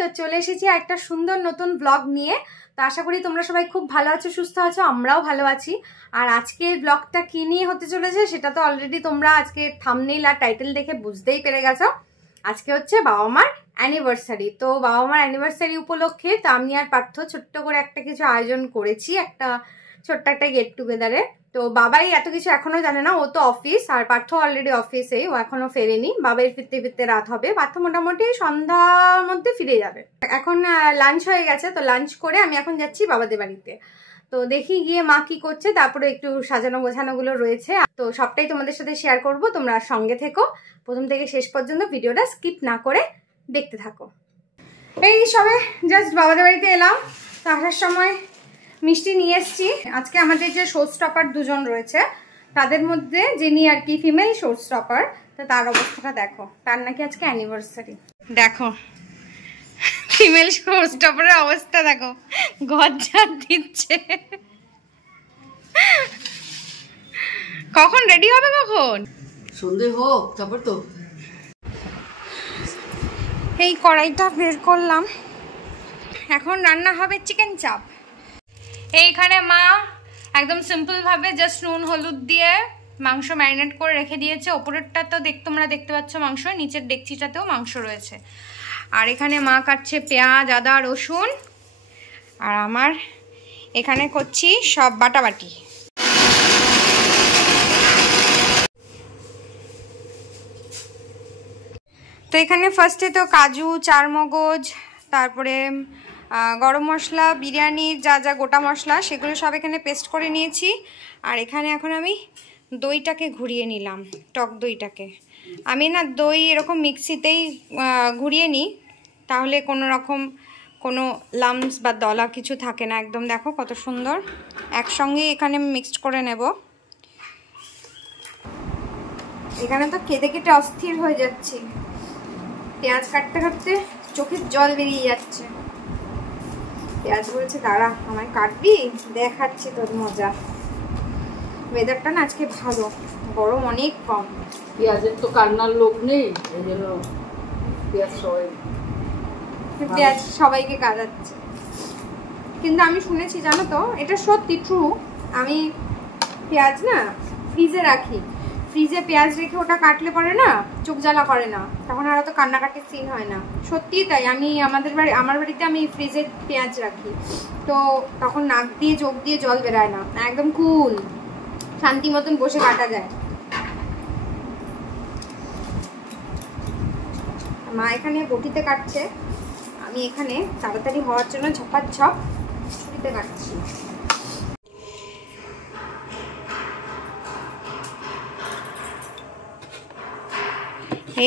তো চলে এসেছি একটা সুন্দর নতুন ব্লগ নিয়ে। তো আশা করি তোমরা সবাই খুব ভালো আছো, সুস্থ আছো, আমরাও ভালো আছি। আর আজকের ব্লগটা কি নিয়ে হতে চলেছে সেটা তো অলরেডি তোমরা আজকে থাম্বনেইল আর টাইটেল দেখে বুঝতেই পেরে গেছো। আজকে হচ্ছে বাবা মার অ্যানিভার্সারি। তো বাবা মার অ্যানিভার্সারি উপলক্ষে তো আমি আর পার্থ ছোট্ট করে একটা কিছু আয়োজন করেছি, একটা ছোট্ট একটা গেট টুগেদারে। তো বাবাই এত কিছু এখনো জানে না, ও তো অফিস, আর পার্থ অলরেডি অফিসে, ও এখনো ফেরেনি। বাবাই ফিরতে ফিরতে রাত হবে, পার্থ মোটামুটি সন্ধ্যার মধ্যে ফিরে যাবে। এখন লাঞ্চ হয়ে গেছে, তো লাঞ্চ করে আমি এখন যাচ্ছি বাবাদের বাড়িতে। তো দেখি গিয়ে মা কি করছে, তারপরে একটু সাজানো গোছানো গুলো রয়েছে, তো সবটাই তোমাদের সাথে শেয়ার করব। তোমরা সঙ্গে থেকো, প্রথম থেকে শেষ পর্যন্ত ভিডিওটা স্কিপ না করে দেখতে থাকো। এই সবে জাস্ট বাবাদের বাড়িতে এলাম, তো আসার সময় মিষ্টি নিয়ে এসছি। আজকে আমাদের যে শো স্টপার দুজন রয়েছে তাদের মধ্যে যিনি আর কি ফিমেল শো স্টপার, তো তার অবস্থাটা দেখো, তার নাকি আজকে অ্যানিভার্সারি। দেখো ফিমেল শো স্টপারের অবস্থা দেখো, গজ্জাত দিচ্ছে। কখন রেডি হবে, কখন সন্ধে হোক তারপর তো। এই কড়াইটা বের করলাম, এখন রান্না হবে চিকেন চাপ। এইখানে মা একদম সিম্পল ভাবে জাস্ট নুন হলুদ দিয়ে মাংস ম্যারিনেট করে রেখে দিয়েছে। ওপরেরটা তো তোমরা দেখতে পাচ্ছ মাংস, নিচের ডেকচিটাতেও মাংস রয়েছে। আর এখানে মা কাটছে পেঁয়াজ, আদা, রসুন, আর আমার এখানে করছি সব বাটাবাটি। তো এখানে ফার্স্টে তো কাজু, চারমগজ, তারপরে গরম মশলা, বিরিয়ানির যা যা গোটা মশলা সেগুলো সব এখানে পেস্ট করে নিয়েছি। আর এখানে এখন আমি দইটাকে ঘুরিয়ে নিলাম, টক দইটাকে। আমি না দই এরকম মিক্সিতেই ঘুরিয়ে নিই, তাহলে কোনো রকম কোনো লামস বা দলা কিছু থাকে না। একদম দেখো কত সুন্দর একসঙ্গে এখানে মিক্সড করে নেব। এখানে তো কেটে কেটে অস্থির হয়ে যাচ্ছি, পেঁয়াজ কাটতে কাটতে চোখের জল বেরিয়ে যাচ্ছে। পেঁয়াজ বলছে দাঁড়া আমায় কাটবি, দেখাচ্ছি তোর মজা। ওয়েদারটা না আজকে ভালো, গরম অনেক কম। পেঁয়াজের তো কান্নার লোক নেই, এই জন্য পেঁয়াজ সবাইকে কাটাচ্ছে। কিন্তু আমি শুনেছি জানো তো, এটা সত্যি ট্রু, আমি পেঁয়াজ না ফ্রিজে রাখি, ফ্রিজে পেঁয়াজ রেখে ওটা কাটলে পরে না চোখ জ্বালা করে না, তখন আর তো কান্নাকাটির সিন হয় না। সত্যিই তাই, আমি আমার বাড়িতে আমি ফ্রিজে পেঁয়াজ রাখি, তো তখন নাক দিয়ে চোখ দিয়ে জল বেরায় না, একদম কুল শান্তি মতন বসে কাটা যায়। মা এখানে বটিতে কাটছে, আমি এখানে তাড়াতাড়ি হওয়ার জন্য ঝপাঝপ ছুরিতে কাটছি।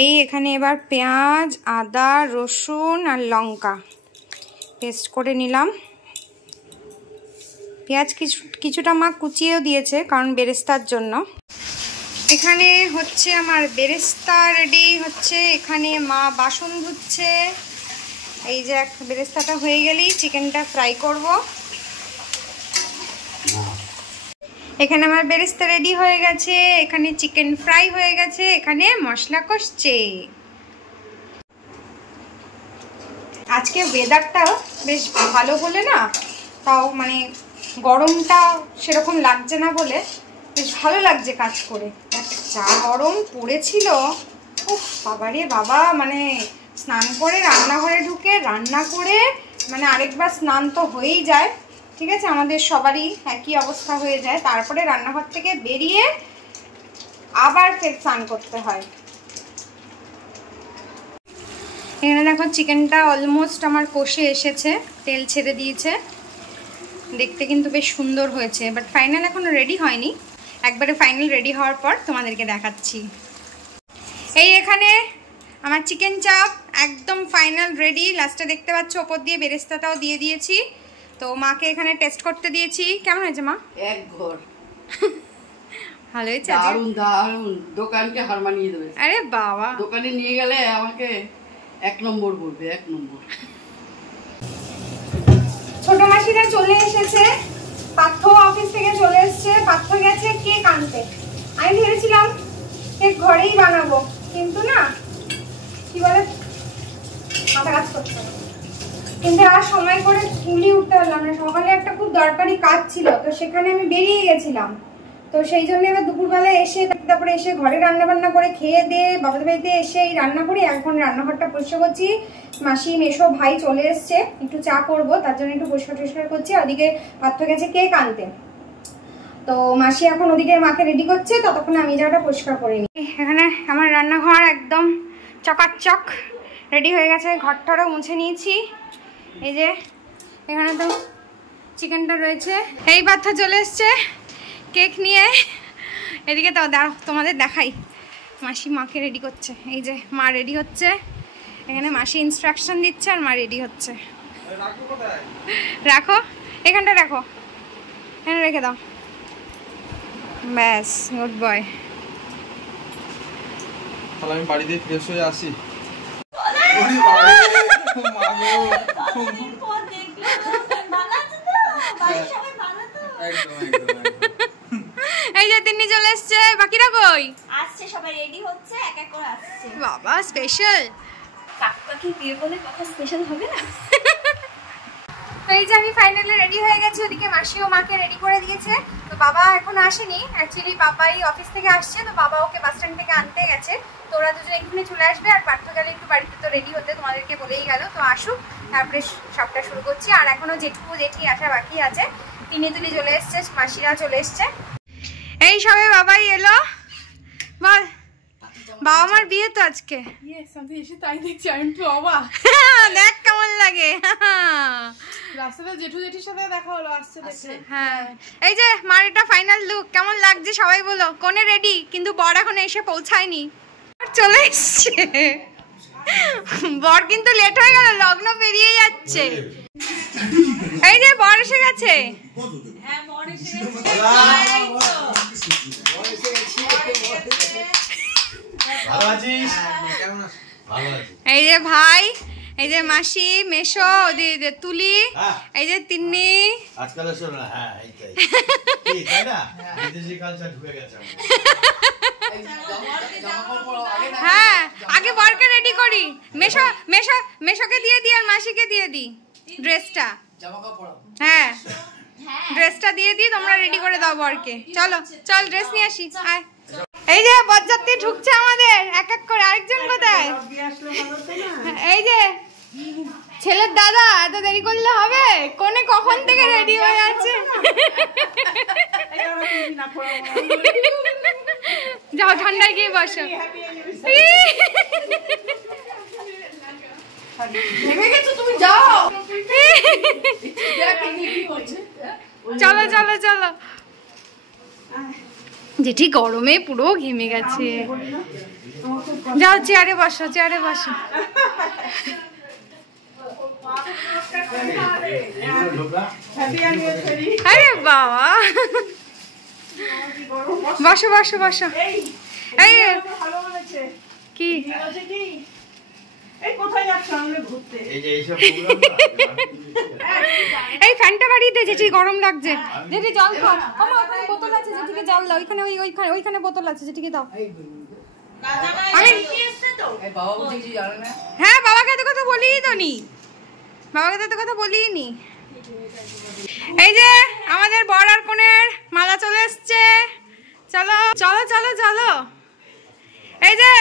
এই এখানে এবার পেঁয়াজ, আদা, রসুন আর লঙ্কা পেস্ট করে নিলাম। পেঁয়াজ কিছুটা মা কুচিয়েও দিয়েছে, কারণ বেরেস্তার জন্য। এখানে হচ্ছে আমার বেরেস্তা রেডি হচ্ছে, এখানে মা বাসন ধুচ্ছে। এই যে বেরেস্তাটা হয়ে গেলেই চিকেনটা ফ্রাই করব। এখানে আমার বেরেস্তা রেডি হয়ে গেছে, এখানে চিকেন ফ্রাই হয়ে গেছে, এখানে মশলা কষছে। আজকে ওয়েদারটাও বেশ ভালো বলে না, তাও মানে গরমটা সেরকম লাগছে না বলে বেশ ভালো লাগছে কাজ করে। যা গরম পড়েছিল, উফ বাবারে বাবা, মানে স্নান করে রান্নাঘরে ঢুকে রান্না করে মানে আরেকবার স্নান তো হয়েই যায়, ঠিক আছে, আমাদের সবারই একই অবস্থা হয়ে যায়। তারপরে রান্নাঘর থেকে বেরিয়ে আবার ফের স্নান করতে হয়। এখানে দেখো চিকেনটা অলমোস্ট আমার কষে এসেছে, তেল ছেড়ে দিয়েছে, দেখতে কিন্তু বেশ সুন্দর হয়েছে, বাট ফাইনাল এখনো রেডি হয়নি। একবারে ফাইনাল রেডি হওয়ার পর তোমাদেরকে দেখাচ্ছি। এই এখানে আমার চিকেন চাপ একদম ফাইনাল রেডি। লাস্টে দেখতে পাচ্ছ ওপর দিয়ে বেরেস্তাটাও দিয়ে দিয়েছি। তো মাকে এখানে টেস্ট করতে দিয়েছি। কেমন হয়েছে মা? এক ঘর ভালো হয়েছে, দারুণ দারুণ, দোকানকে হার মানিয়ে দেবে। আরে বাবা, দোকানে নিয়ে গেলে আমাকে 1 নম্বর বলবে, 1 নম্বর। ছোট মাসিরা চলে এসেছে, পার্থ অফিস থেকে চলে এসেছে, পার্থ গেছে কেক আনতে। আমি ভেবেছিলাম কেক ঘরেই বানাবো, কিন্তু না কি বলে মাথা কাজ করছে না। কিন্তু আর সময় করে তুলি উঠতে পারলাম না, সকালে একটা খুব দরকারি কাজ ছিল, তো সেখানে আমি বেরিয়ে গেছিলাম। তো সেই জন্য এবার দুপুরবেলা এসে তারপরে এসে ঘরে রান্না বান্না করে খেয়ে দিয়ে বাবাদের বাড়িতে এসে এই রান্না করি। এখন রান্নাঘরটা পরিষ্কার করছি, মাসি মেশো ভাই চলে এসছে, একটু চা করবো তার জন্য একটু পরিষ্কার করছি। ওদিকে পাত্র গেছে কেক আনতে, তো মাসি এখন ওদিকে মাকে রেডি করছে, ততক্ষণে আমি জায়গাটা পরিষ্কার করে নিই। এখানে আমার রান্নাঘর একদম চকাচক রেডি হয়ে গেছে, ঘরটারও মুছে নিয়েছি। এই যে এখানে তো চিকেনটা রয়েছে, এই বাচ্চা চলে এসছে কেক নিয়ে। এদিকে তো তোমাদের দেখাই, মাসি মাকে রেডি করছে। এই যে মা রেডি হচ্ছে, এখানে মাসি ইনস্ট্রাকশন দিচ্ছে আর মা রেডি হচ্ছে। রাখো এখানটা, রাখো এখানে রেখে দাও, ব্যাস গুড বয়। তাহলে আমি বাড়ি দিয়ে ফ্রেশ হয়ে আসি। এই যে তিন্নি চলে এসছে, বাকিরা কই? আসছে, সবাই রেডি হচ্ছে, এক এক করে আসছে। বাবা স্পেশাল, কাকা কি বিয়ে করলে কথা স্পেশাল হবে না? তো এই যে আমি ফাইনালি রেডি হয়ে গেছি, ওদিকে মাসিও মাকে রেডি করে দিয়েছে। তো বাবা এখন আসেনি, অ্যাকচুয়ালি বাবাই অফিস থেকে আসছে, তো বাবা ওকে বাস স্ট্যান্ড থেকে আনতে গেছে। তো ওরা দুজন এখানে চলে আসবে, আর পার্থ গেলে একটু বাড়িতে তো রেডি হতে, তোমাদেরকে বলেই গেল। তো আসুক, তারপরে সবটা শুরু করছি। আর এখনো জেঠি আসা বাকি আছে, তিনি তুলি চলে এসছে, মাসিরা চলে এসছে। এই সবে বাবাই এলো। বল, বাবা মার বিয়ে তো আজকে। এসে তাই দেখছি আমি তো অবাক। দেখ কেমন লাগে, রাস্তাতে জেঠু জেঠির সাথে দেখা হলো, আসছে দেখে। হ্যাঁ এই যে মার এটা ফাইনাল লুক, কেমন লাগছে সবাই বলো। কোনে রেডি, কিন্তু বর এখন এসে পৌঁছায়নি, চলে এসছে। বর কিন্তু লেট হয়ে গেল, লগ্ন পেরিয়ে যাচ্ছে। এই যে বর এসে গেছে। এই যে ভাই, এই যে মাসি মেশো, ওদিকে তুলি, এই যে তিন্নি। আজকাল শোনো না, হ্যাঁ এইটাই কি তাই না, বিদেশি কালচার ঢুকে গেছে হ্যাঁ আগে বরকে রেডি করি, মেশোকে দিয়ে দিই আর মাসিকে দিয়ে দিই ড্রেসটা। হ্যাঁ ড্রেসটা দিয়ে দিই, তোমরা রেডি করে দাও বরকে। চলো চল ড্রেস নিয়ে আসি, আয়। এই যে বরযাত্রী ঢুকছে আমাদের এক এক করে। আরেকজন কোথায়? এই যে ছেলের দাদা, এত দেরি করলে হবে? কোনে কখন থেকে রেডি হয়ে আছে। যাও ঠান্ডায় গিয়ে বসো। চলো চলো চলো। জেঠি গরমে পুরো ঘেমে গেছে। যাও চেয়ারে বসো, চেয়ারে বসো। আরে বাবা, বসো বসো বসো। এই কি এই ফ্যানটা বাড়িয়ে দে, জেঠি গরম লাগছে। জেঠি জল খাও, ওখানে বোতল আছে, জেঠিকে জল দাও। ওইখানে ওইখানে বোতল আছে, জেঠিকে দাও। হ্যাঁ বাবাকে এত কথা বলিই তো নি, বাবাকে তো এত কথা বলিই নি। এই যে আমাদের বর আর কনের মালা চলে এসছে। চলো চলো চলো চলো। এই যে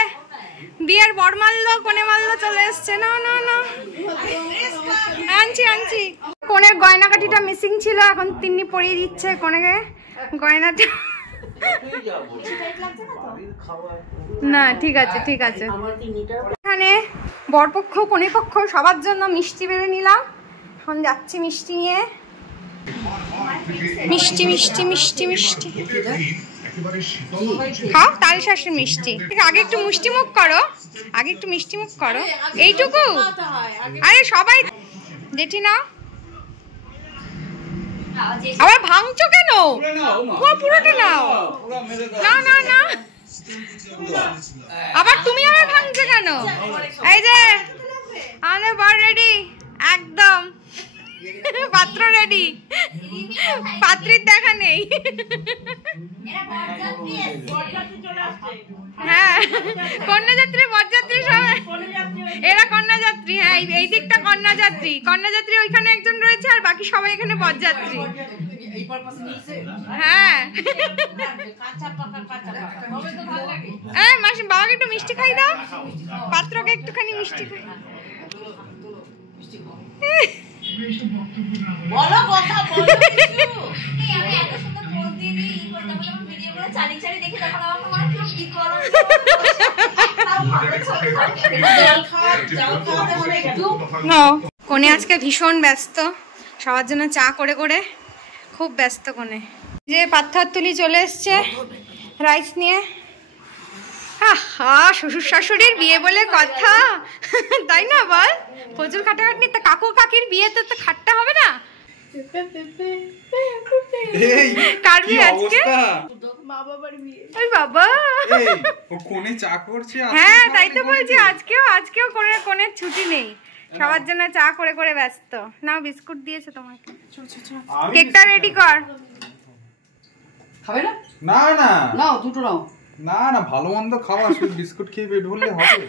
বিয়ের বর মারলো, কোনে মারলো, চলে এসছে। না না না, আনছি আনছি। কোনের গয়নাকাঠিটা মিসিং ছিল, এখন তিন্নি পরিয়ে দিচ্ছে কোনেকে গয়নাটা। না ঠিক আছে ঠিক আছে। এখানে বরপক্ষ কনে পক্ষ সবার জন্য মিষ্টি বেড়ে নিলাম, এখন যাচ্ছি মিষ্টি নিয়ে। মিষ্টি মিষ্টি মিষ্টি মিষ্টি খাও, তাল শাশুর মিষ্টি। আগে একটু মিষ্টি মুখ করো, আগে একটু মিষ্টি মুখ করো। এইটুকু? আরে সবাই জেঠি নাও। আবার ভাঙছো কেন? পুরোটা নাও। না না না, আবার তুমি আবার ভাঙছো কেন? এই যে আমাদের বর রেডি একদম, পাত্র রেডি, পাত্রীর দেখা নেই। হ্যাঁ কন্যাযাত্রী বরযাত্রী সবাই, এরা কন্যাযাত্রী। কন্যাযাত্রী, হ্যাঁ এই দিকটা কন্যাযাত্রী, কন্যাযাত্রী ওইখানে একজন রয়েছে আর বাকি সবাই এখানে বরযাত্রী। হ্যাঁ মাসি বাবাকে একটু মিষ্টি খাই দাও, পাত্রকে একটুখানি মিষ্টি খাই। বলো কথা বলো আমি এত সুন্দর পোজ দিয়ে দিই করে তারপর আমার ভিডিওগুলো চালিয়ে চালিয়ে দেখে তখন আমার মনে হয় কি করো কোনে আজকে ভীষণ ব্যস্ত, সবার জন্য চা করে করে খুব ব্যস্ত কোনে। যে পাথর তুলি চলে এসছে রাইস নিয়ে। আহা শ্বশুর শাশুড়ির বিয়ে বলে কথা, তাই না বল? প্রচুর খাটাখাটনি। তা কাকু কাকির বিয়েতে তো খাটতে হবে না? কাটবি আজকে? ওই বাবা কোনে চা করছে। হ্যাঁ তাই তো বলছি, আজকেও কোনের ছুটি নেই, সবার জন্য চা করে করে ব্যস্ত। নাও বিস্কুট দিয়েছে তোমাকে, কেকটা রেডি কর। খাবে না? না না নাও দুটো নাও। না না ভালো মন্দ খাওয়া, শুধু বিস্কুট খেয়ে পেট ভরলে হবে?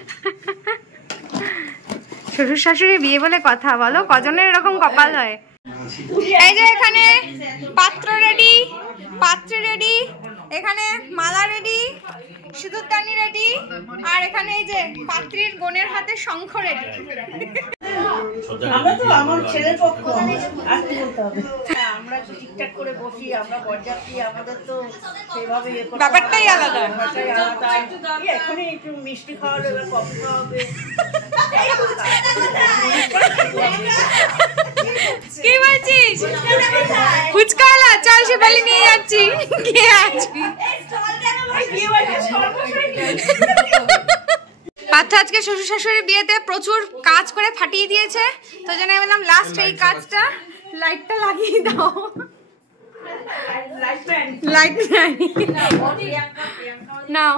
শ্বশুর শাশুড়ি বিয়ে বলে কথা, বলো কজনের এরকম কপাল হয়। এই যে এখানে পাত্র রেডি, পাত্রী রেডি, এখানে মালা রেডি, সিঁদুরদানি রেডি, আর এখানে এই যে পাত্রীর বোনের হাতে শঙ্খ রেডি। আমরা তো আমার ছেলের পক্ষ আসতে বলতে হবে, আমরা তো ঠিকঠাক করে বসি, আমরা বরযাত্রী, আমাদের তো সেভাবে ব্যাপারটাই আলাদা। এখনই একটু মিষ্টি খাওয়াবে, এবার কফি খাওয়াবে। কি বলছিস? ফুচকাওয়ালা, চল শিবালি নিয়ে যাচ্ছি। কে আছি? পাত্র আজকে শ্বশুর শাশুড়ির বিয়েতে প্রচুর কাজ করে ফাটিয়ে দিয়েছে, তো জন্য আমি বললাম লাস্ট এই কাজটা, লাইটটা লাগিয়ে দাও। লাইট নাও।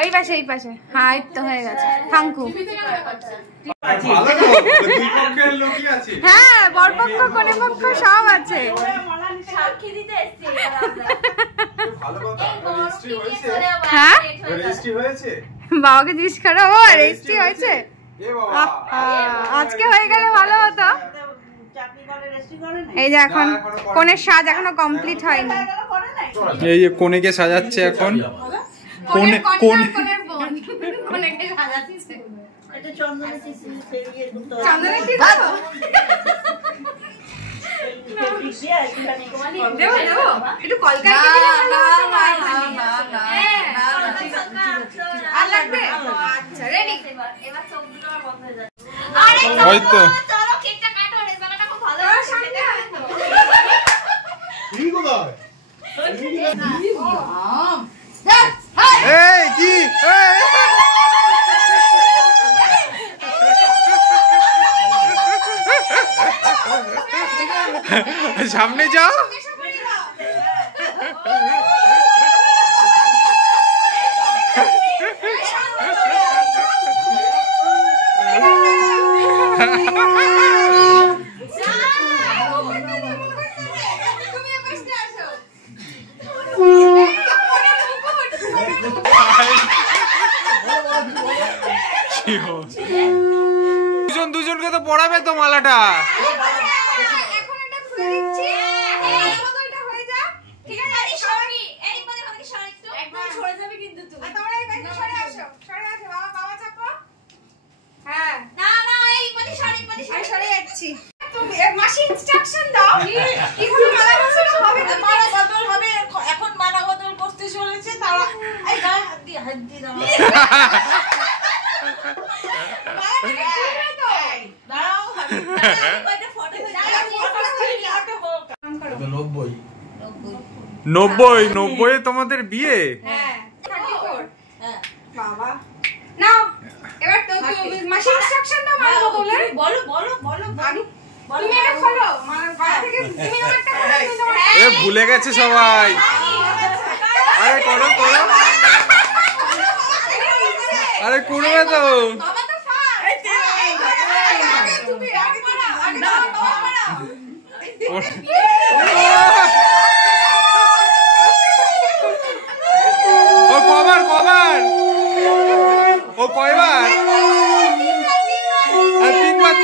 ওই পাশে এই পাশে, হ্যাঁ এই তো হয়ে গেছে। থ্যাংকু। হ্যাঁ বরপক্ষ কনেপক্ষ সব আছে। হ্যাঁ বাবাকে জিজ্ঞেস করাবো রেজিস্ট্রি হয়েছে? আজকে হয়ে গেলে ভালো হতো। এই যে এখন কোনের সাজ এখনো কমপ্লিট হয়নি। এই যে কোনেকে সাজাচ্ছে এখন। কোনেকে সাজাচ্ছে। একটু কলকাতা সামনে যাও। দুজনকে তো পড়াবে তো মালাটা। এখন মালা বদল করতে চলেছে তারা। নব্বই তোমাদের বিয়ে? বাবা নাও এবার তো মাসি ইনস্ট্রাকশন দাও মালা বদলের। বলো বলো বলো তুমি এটা খোলো, মালা থেকে তুমি একটা খোলো। এ ভুলে গেছে সবাই। আরে করো করো, আরে করবে তো। ও কয়বার? তিনবার।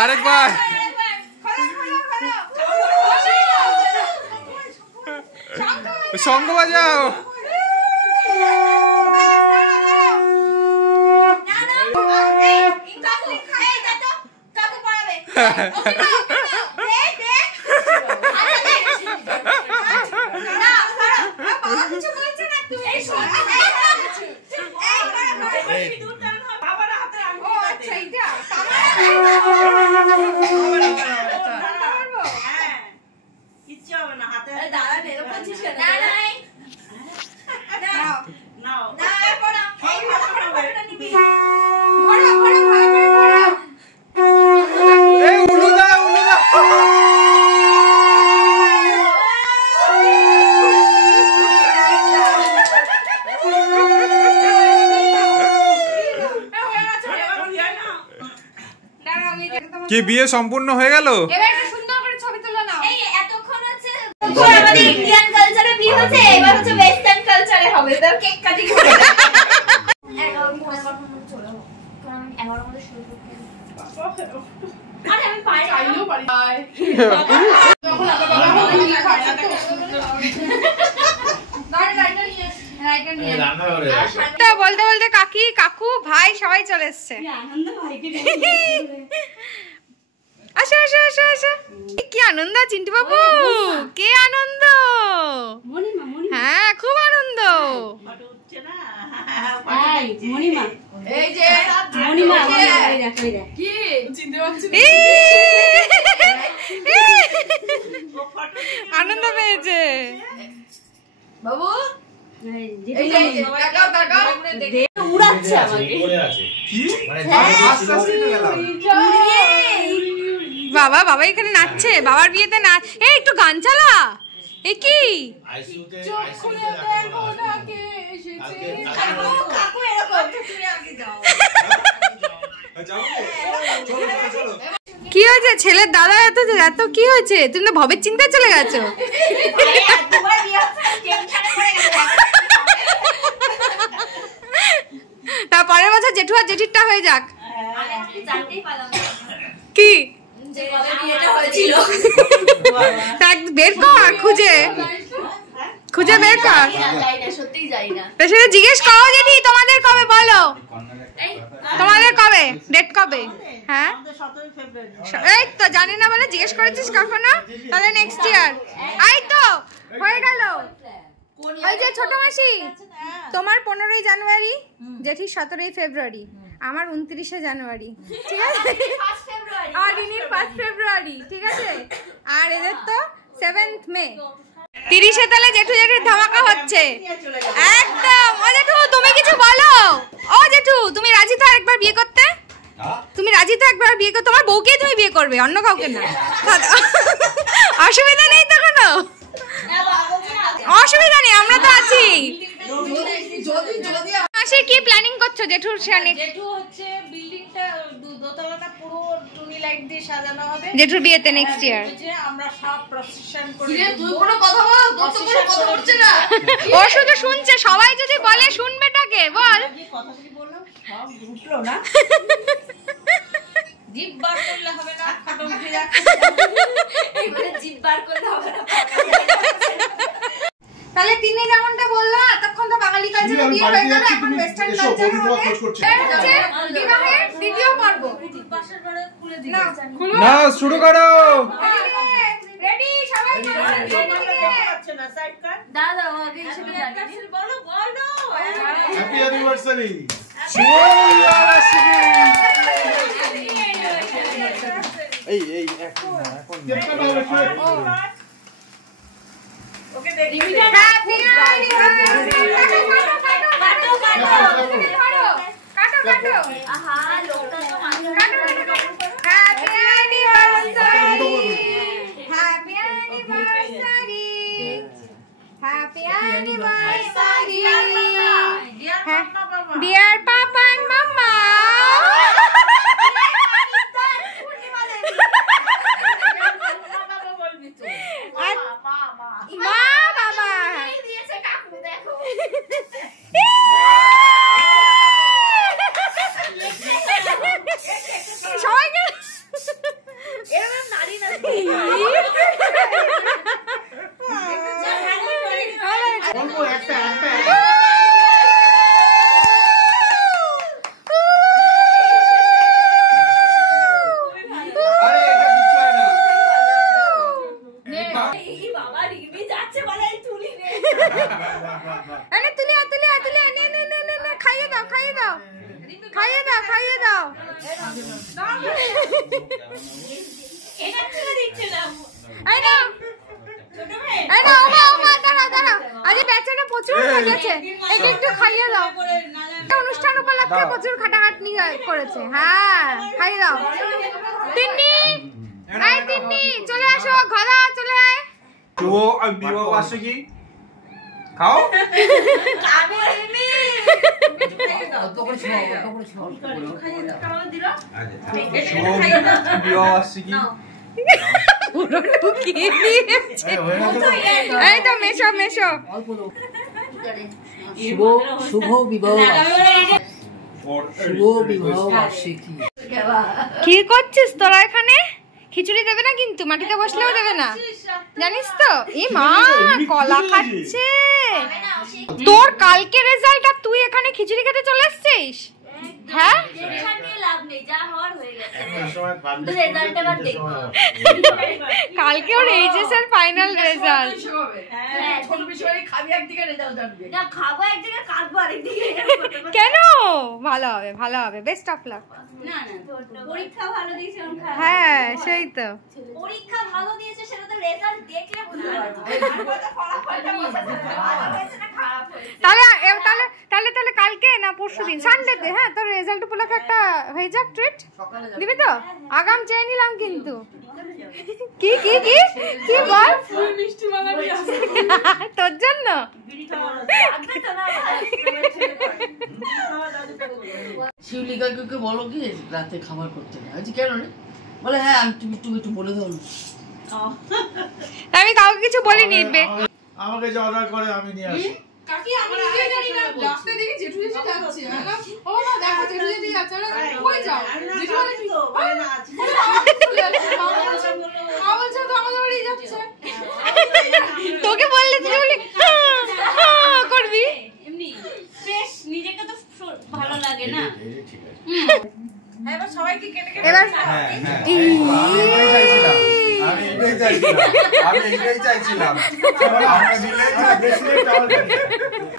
আরেকবার। শঙ্খ বাজাও। কি বিয়ে সম্পূর্ণ হয়ে গেল? এবার একটা সুন্দর করে ছবি তুলে নাও। এই এতক্ষণ হচ্ছে আমাদের ইন্ডিয়ান কালচারে বিয়ে হচ্ছে, এবার হচ্ছে ওয়েস্টার্ন কালচারে হবে। তো কেক কাটিং হবে। 11 মধ্যে চলে যাবো, কারণ 11 মধ্যে শুরু করতে হবে। আরে আমি পারি চাইলেও পারি। বলতে বলতে কাকি কাকু ভাই সবাই চলে এসছে। আসো আসো আসো আসো। কি আনন্দ চিন্টু বাবু, কে আনন্দ। হ্যাঁ খুব আনন্দ। আনন্দ পেয়েছে বাবু। বাবা বাবা এখানে নাচছে, বাবার বিয়েতে নাচ। এই একটু গান চালা। এ কি কি হয়েছে? ছেলের দাদা এত এত কি হয়েছে? তুমি তো ভবের চিন্তায় চলে গেছো। তারপরের বছর জেঠু আর জেঠিরটা হয়ে যাক। কি বের কর, খুঁজে বের কর। সেটা জিজ্ঞেস করো জেঠি, তোমাদের কবে বলো? তোমাদের কবে ডেট কবে? হ্যাঁ এই তো জানি না বলে জিজ্ঞেস করেছিস কখনো? তাহলে নেক্সট ইয়ার। এই তো হয়ে গেল। ওই যে ছোট মাসি, তোমার 15ই জানুয়ারি, জেঠির 17ই ফেব্রুয়ারি, আমার 29শে জানুয়ারি, ঠিক আছে? আর ইনির 1 ফেব্রুয়ারি, ঠিক আছে? আর এদের তো 7th মে। 30-এ তাহলে জেঠু জেঠির ধামাকা হচ্ছে একদম। ও জেঠু তুমি কিছু বলো। ও জেঠু তুমি রাজি তো একবার বিয়ে করতে? তুমি রাজি তো একবার বিয়ে করতে? তোমার বউকেই তুমি বিয়ে করবে, অন্য কাউকে না? অসুবিধা নেই তো কোনো? অসুবিধা নেই, আমরা তো আছি। মাসে কি প্ল্যানিং করছো জেঠুর সামনে? জেঠু হচ্ছে বিল্ডিংটা দোতলাটা পুরো টুনি লাইট দিয়ে সাজানো হবে জেঠুর বিয়েতে নেক্সট ইয়ার। আমরা সব প্রসেশন করে। তুই কোনো কথা বল, তোর তো কোনো কথা হচ্ছে না। ও শুধু শুনছে, সবাই যদি বলে শুনবেটাকে বল। কথা কি বললাম সব উঠলো না। জিভ বার করলে হবে না, খাটো উঠে যাচ্ছে। এবারে জিভ বার করলে হবে না। তাহলে তিনি যেমনটা বললো এতক্ষণ তো বাঙালি কালচারে বিয়ে হয়ে গেল, এখন ওয়েস্টার্ন কালচারে হবে। বিবাহের দ্বিতীয় পর্ব। পাশের ঘরে খুলে দিই। না শুরু করো। রেডি সবাই? আচ্ছা না সাইড কাট দাদা আগে হিসেবে জানি। বলো বলো। Happy anniversary. এই এখন না, এখন ওকে দেখি। Happy anniversary. কাটো কাটো। আহা লোকটা তো মানুষ। Happy anniversary. Happy anniversary. Happy anniversary. Dear papa and mamma. পারি না অল্প একটা অনুষ্ঠান উপলক্ষে প্রচুর খাটাখাটনি করেছে। হ্যাঁ খাইয়ে দাও। তিন্নি তিন্নি চলে আসো, ঘরা চলে আয়। বার্ষিকী খাও। এই তো মেশো মেশো। শুভ বিবাহ বার্ষিকী। কি করছিস তোরা এখানে? খিচুড়ি দেবে না কিন্তু, মাটিতে বসলেও দেবে না, জানিস তো? এ মা কলা খাচ্ছে। তোর কালকে রেজাল্ট আর তুই এখানে খিচুড়ি খেতে চলে এসেছিস? হ্যাঁ কালকে ওর এইচএস এর ফাইনাল রেজাল্ট। কেন? ভালো হবে ভালো হবে, বেস্ট অফ লাক। পরীক্ষা ভালো দিয়েছে। হ্যাঁ সেই তো, পরীক্ষা ভালো দিয়েছে সেটা তো রেজাল্ট দেখলে বুঝতে পারবো। তাহলে তাহলে তাহলে তাহলে কালকে না পরশুদিন সানডেতে, হ্যাঁ তোর রেজাল্ট উপলক্ষে একটা হয়ে যাক ট্রিট দিবি তো? আগাম চেয়ে নিলাম কিন্তু। কি কি কি কি বল? তোর জন্য শিউলিকাকে বলো কি রাতে খাবার করতে না? কেন রে? বলে হ্যাঁ আমি তুমি একটু বলে দাও না। আমি কাউকে কিছু বলিনি। আমাকে যে অর্ডার করে আমি নিয়ে আসি। কাকি আমি নিজে জানি না, রাস্তায় দেখি জেঠু জেঠু যাচ্ছে। ও মা দেখো জেঠু জেঠু যাচ্ছে। কই যাও? জেঠু তো বলে না আছে। মা বলছে তো আমাদের বাড়ি যাচ্ছে। তোকে বললে তুই বলি করবি এমনি ফ্রেশ নিজেকে তো ভালো লাগে না। এবার সবাইকে কেটে কেটে এবার আমি এটাই চাইছিলাম।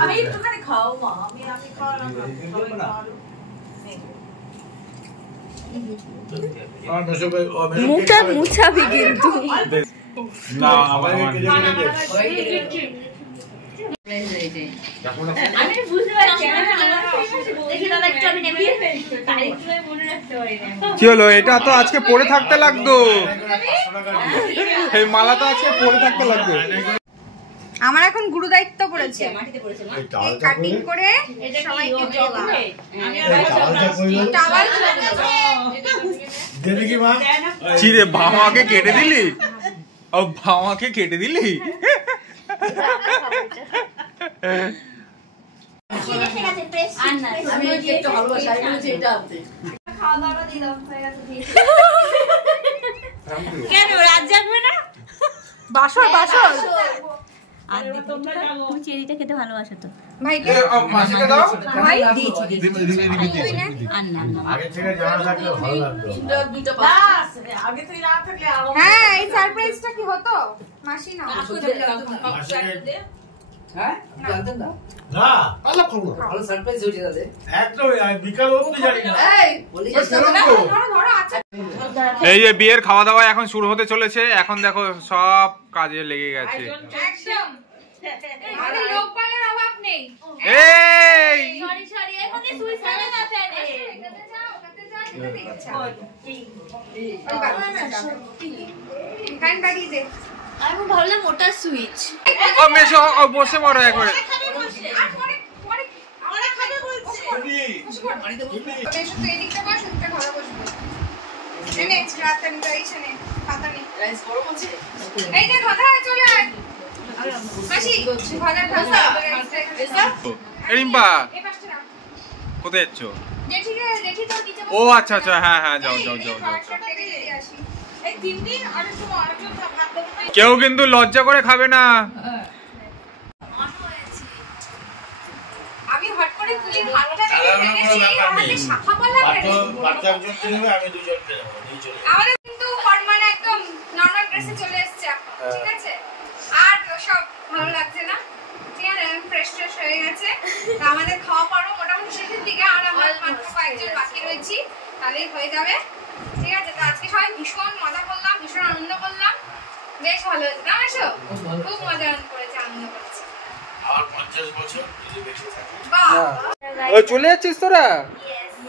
আমি একটুখানি খাও মা, আমি খাওয়ালাম না। মুখটা মুছাবি কিন্তু। না আমি বুঝতে পারছি না, দেখি দাদা একটু আমি নেমে তারিখটা মনে রাখতে পারি না। কি হলো? এটা তো আজকে পরে থাকতে লাগতো, এই মালা তো আজকে পরে থাকতে লাগতো। আমার এখন গুরু দায়িত্ব পড়েছে, মাটিতে পড়েছে মা। কাটিং করে সবাইকে দেওয়া। টাওয়াল দেবে কি মা? চিরে ভামাকে কেটে দিলি? ও ভামাকে কেটে দিলি? ঠিক আছে প্রেস আমি এই কেকটা ভালোবাসি, আমি বলেছি এটা আনতে। খাওয়া দাওয়া দিলাম হয়ে গেছে। কেন রাত জাগবে না? বাসর বাসর আর তুমি চেরিটা খেতে ভালোবাসো তো? ভাইকে মাসিকে দাও। ভাই আর না আগে থেকে জানা থাকলে ভালো লাগতো। দুইটা আগে থেকে না থাকলে আরো হ্যাঁ এই সারপ্রাইজটা কি হতো? মাসি না মাসিকে হ্যাঁ জানতেন না? না আলাপ করবো ভালো সারপ্রাইজ হয়েছে তাদের। একদম বিকাল অবধি জানি না। এই বলি ধরো ধরো আচ্ছা এই যে বিয়ের খাওয়া দাওয়া এখন শুরু হতে চলেছে। এখন দেখো সব কাজে লেগে গেছে। একদম আমাদের লোকপালের অভাব নেই। এই সরি এখানে সুইচ আছে না ফ্যানে। আমি ভাবলাম ওটা সুইচ। ও মেশো ও বসে পড়ো একবারে। রাইস গরম আছে? রিম্পা কোথায় যাচ্ছ? ও আচ্ছা আচ্ছা, হ্যাঁ হ্যাঁ যাও যাও যাও যাও। কেউ কিন্তু লজ্জা করে খাবে না। আমি হট করে তুলি হাতটা দেখে ভেবেছি আমাদের শাখা পালা বাচ্চা জনকে নেবে, আমি দুজনকে নেব, নিয়ে চলে যাবো। আমাদের কিন্তু ফরমান একদম নরমাল ড্রেসে চলে এসেছে এখন, ঠিক আছে? আর সব ভালো লাগছে না, ঠিক আছে? ফ্রেশ হয়ে গেছে। তো আমাদের খাওয়া পড়ো মোটামুটি শেষের দিকে, আর আমরা মাত্র কয়েকজন বাকি রয়েছি, তাহলেই হয়ে যাবে, ঠিক আছে? তো আজকে সবাই ভীষণ মজা করলাম, ভীষণ আনন্দ করলাম, বেশ ভালো হয়েছে না? এসো, খুব মজা করেছে, আনন্দ করেছে। আর 50 বছর যদি বেঁচে থাকি। বাহ, ও চলে যাচ্ছিস তোরা?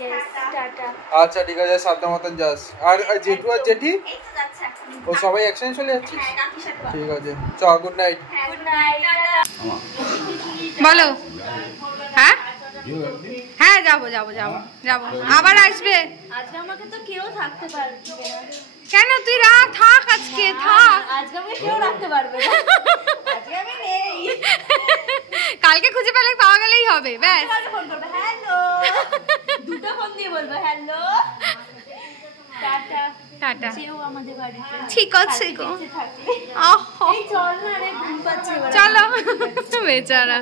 Yes, tata. আচ্ছা ঠিক আছে, সাবধান মতন যাস। আর জেঠু আর জেঠি এই তো যাচ্ছে এখন। ও সবাই একসাথে চলে যাচ্ছিস? হ্যাঁ, কাকির সাথে কথা। ঠিক আছে, চ, গুড নাইট। হ্যাঁ, গুড নাইট। বলো। হ্যাঁ হ্যাঁ, যাবো যাবো যাবো যাবো, আবার আসবে। আজকে আমাকে তো কেউ থাকতে পারবে না। কেন? তুই থাক, আজকে থাক। আজকে আমাকে কেউ রাখতে পারবে না। আজকে আমি নেই। কালকে খুঁজে পেলে পাওয়া গেলেই হবে, ব্যাস। ফোন করবে, হ্যালো। দুটো ফোন দিয়ে বলবো হ্যালো। টাটা। টাটা। যেও আমাদের বাড়িতে। ঠিক আছে গো। বেঁচে থাকলে। ওহো, এই চল না রে, ঘুম পাচ্ছে এবার। চলো। বেচারা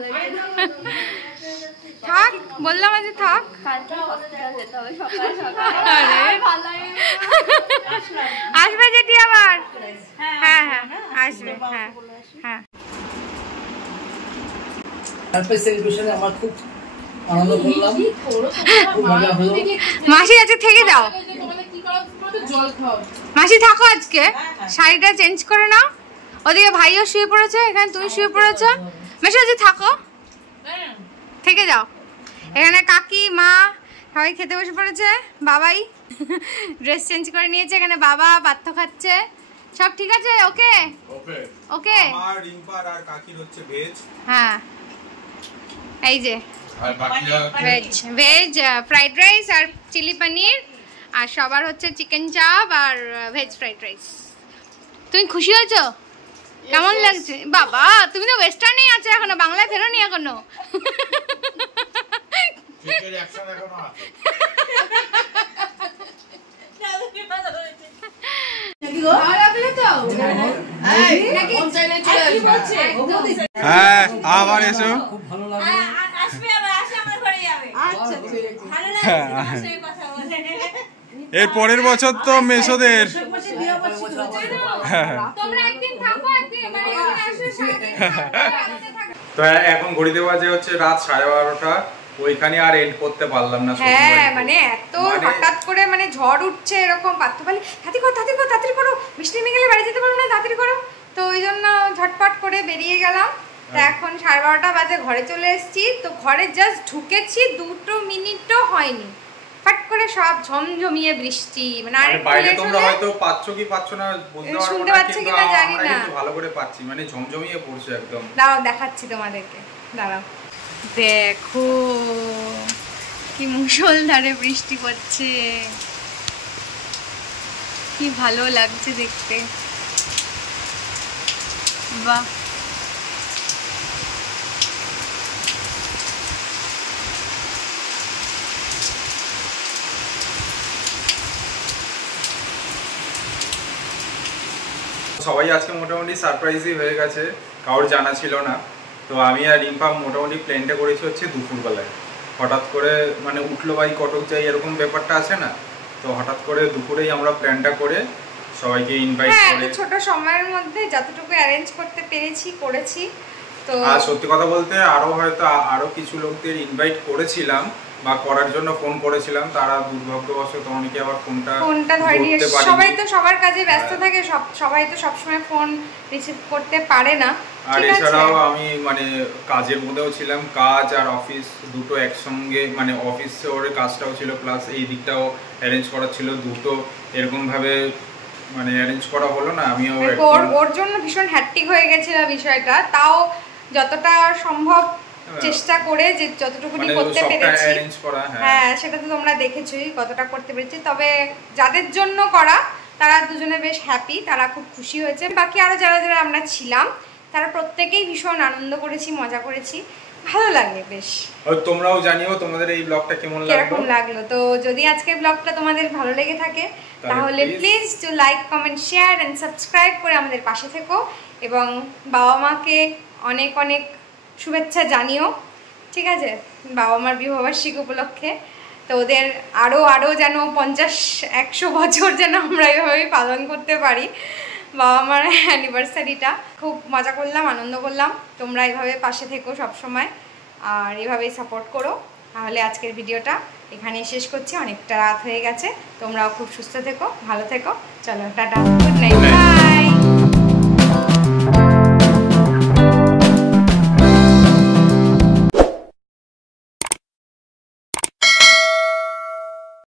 থাক, বললাম আজ থাক। কালকে হসপিটাল যেতে হবে সকাল সকাল। আরে ভালো আসবে যেটি আবার। হ্যাঁ হ্যাঁ আসবে, হ্যাঁ হ্যাঁ। সেলিব্রেশনে আমার খুব আনন্দ করলাম, খুব মজা হলো। মাসি আছে, থেকে যাও। তোমাদের কি করা উচিত? জল খাও। মাসি থাকো আজকে, শাড়িটা চেঞ্জ করে নাও। ওদিকে ভাইও শুয়ে পড়েছে, এখানে তুমি শুয়ে পড়েছো। মেশো যে থাকো, থেকে যাও। এখানে কাকি মা সবাই খেতে বসে পড়েছে, বাবাই ড্রেস চেঞ্জ করে নিয়েছে, এখানে বাবা পাত্র খাচ্ছে। সব ঠিক আছে? ওকে ওকে ওকে। আমার রিম্পার আর কাকির হচ্ছে ভেজ, হ্যাঁ এই যে আর বাকিরা ভেজ ফ্রাইড রাইস আর চিলি পনির, আর সবার হচ্ছে চিকেন চাপ আর ভেজ ফ্রাইড রাইস। তুমি খুশি হয়েছো? কেমন লাগছে? বাবা তুমি তো ওয়েস্টার্নেই আছো এখনো, বাংলায় ফেরোনি এখনো। চিকেন অ্যাকশন এখনো আছে। হ্যাঁ আবার এসো। খুব ভালো লাগলো। আসবে আবার, আসে আমাদের ঘরে যাবে। আচ্ছা ঠিক আছে। ভালো লাগছে তোমার সঙ্গে কথা বলে। এর পরের বছর তো মেসোদের। বছর বিয়ে করছি তো। তোমরা একদিন থাকো, একদিন মানে এখানে আসো, সারাদিন থাকো। তো এখন ঘড়িতে বাজে হচ্ছে রাত 12:30। ওইখানে আর এন্ড করতে পারলাম না। হ্যাঁ মানে এত হঠাৎ করে মানে ঝড় উঠছে এরকম, পাত্র বলে তাড়াতাড়ি করো, বৃষ্টি নেমে গেলে বাড়ি যেতে পারবো না, তাড়াতাড়ি করো। তো ওই জন্য ঝটপট করে বেরিয়ে গেলাম। তো এখন 12:30 বাজে ঘরে চলে এসেছি। তো ঘরে জাস্ট ঢুকেছি, 2 মিনিটও হয়নি, ফাট করে সব ঝমঝমিয়ে বৃষ্টি। মানে আর বাইরে তোমরা হয়তো পাচ্ছ কি পাচ্ছ না বলতে পারবো শুনতে না, পাচ্ছ কিন্তু কিনা জানি আমরা না। কিন্তু ভালো করে পাচ্ছি, মানে ঝমঝমিয়ে পড়ছে একদম। দাঁড়াও দেখাচ্ছি তোমাদেরকে, দাঁড়াও। দেখো কি মুষলধারে বৃষ্টি পড়ছে, কি ভালো লাগছে দেখতে। বাহ, সবাই আজকে মোটামুটি সারপ্রাইজই হয়ে গেছে, কারোর জানা ছিল না। তো আমি আর রিম্পা মোটামুটি প্ল্যানটা করেছি হচ্ছে দুপুরবেলায়। হঠাৎ করে মানে উঠলো ভাই কটক যাই এরকম ব্যাপারটা আছে না, তো হঠাৎ করে দুপুরেই আমরা প্ল্যানটা করে সবাইকে ইনভাইট করে ছোট সময়ের মধ্যে যতটুকু অ্যারেঞ্জ করতে পেরেছি করেছি। তো আর সত্যি কথা বলতে আরো কিছু লোকদের ইনভাইট করেছিলাম বা করার জন্য ফোন করেছিলাম, তারা দুর্ভাগ্যবশত অনেকে আবার ফোনটা ধরেনি। সবাই তো সবার কাজে ব্যস্ত থাকে, সবাই তো সবসময় ফোন রিসিভ করতে পারে না। আর এছাড়াও আমি মানে কাজের মধ্যেও ছিলাম, কাজ আর অফিস দুটো একসঙ্গে, মানে অফিসের কাজটাও ছিল প্লাস এই দিকটাও অ্যারেঞ্জ করা ছিল, দুটো এরকম ভাবে মানে অ্যারেঞ্জ করা হলো না। আমিও ওর জন্য ভীষণ হ্যাট্রিক হয়ে গেছিল বিষয়টা, তাও যতটা সম্ভব চেষ্টা করে যে যতটুকু করতে পেরেছি। হ্যাঁ সেটা তো তোমরা দেখেছোই কতটা করতে পেরেছি। তবে যাদের জন্য করা তারা দুজনে বেশ হ্যাপি, তারা খুব খুশি হয়েছে। বাকি আরো যারা যারা আমরা ছিলাম তারা প্রত্যেকেই ভীষণ আনন্দ করেছি, মজা করেছি, ভালো লাগে বেশ। আর তোমরাও জানিও তোমাদের এই ব্লগটা কেমন কিরকম লাগলো। তো যদি আজকের ব্লগটা তোমাদের ভালো লেগে থাকে তাহলে please to like comment share and subscribe করে আমাদের পাশে থেকো এবং বাবা মাকে অনেক অনেক শুভেচ্ছা জানিও, ঠিক আছে, বাবা মার বিবাহবার্ষিকী উপলক্ষে। তো ওদের আরও যেন 50-100 বছর যেন আমরা এইভাবেই পালন করতে পারি বাবা মার অ্যানিভার্সারিটা। খুব মজা করলাম, আনন্দ করলাম। তোমরা এইভাবে পাশে থেকো সবসময় আর এভাবেই সাপোর্ট করো। তাহলে আজকের ভিডিওটা এখানেই শেষ করছি, অনেকটা রাত হয়ে গেছে। তোমরাও খুব সুস্থ থেকো, ভালো থেকো। চলো টাটা, গুড নাইট, বাই।